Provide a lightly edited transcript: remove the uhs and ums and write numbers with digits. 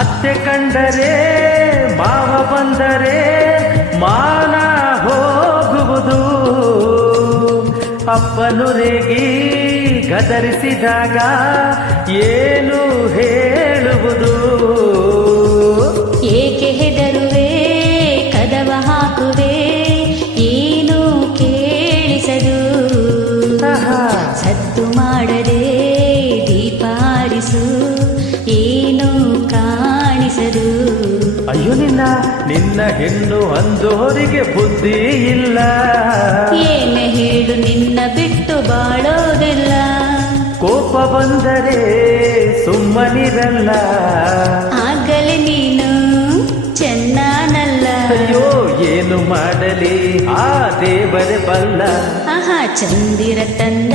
ಅತ್ತೆ ಕಂಡರೆ ಮಾವ ಬಂದರೆ ಮಾನ ಹೋಗುವುದು, ಅಪ್ಪನು ರೇಗಿ ಗದರಿಸಿದಾಗ ಏನು ಹೇಳುವುದು. ಏಕೆ ಹೆದರುವೆ ಕದವ ಹಾಕುವೆ ಏನು ಕೇಳಿಸದು, ಸದ್ದು ಮಾಡದೆ ದೀಪ ಆರಿಸು ಏನು ಕಾಣಿಸದು. ಅಯ್ಯೋ ನಿನ್ನ ಹೆಣ್ಣು ಅಂದೋರಿಗೆ ಬುದ್ಧಿ ಇಲ್ಲ, ಏನ ಹೇಳು ನಿನ್ನ ಬಿಟ್ಟು ಬಾಳೋದಿಲ್ಲ. ಕೋಪ ಬಂದರೆ ಸುಮ್ಮನಿರಲ್ಲ, ಆಗಲೇ ನೀನು ಚೆನ್ನಾನಲ್ಲ. ಅಯ್ಯೋ ಏನು ಮಾಡಲಿ ಆ ದೇವರೇ ಬಲ್ಲ. ಆಹಾ ಚಂದಿರ ತಂದ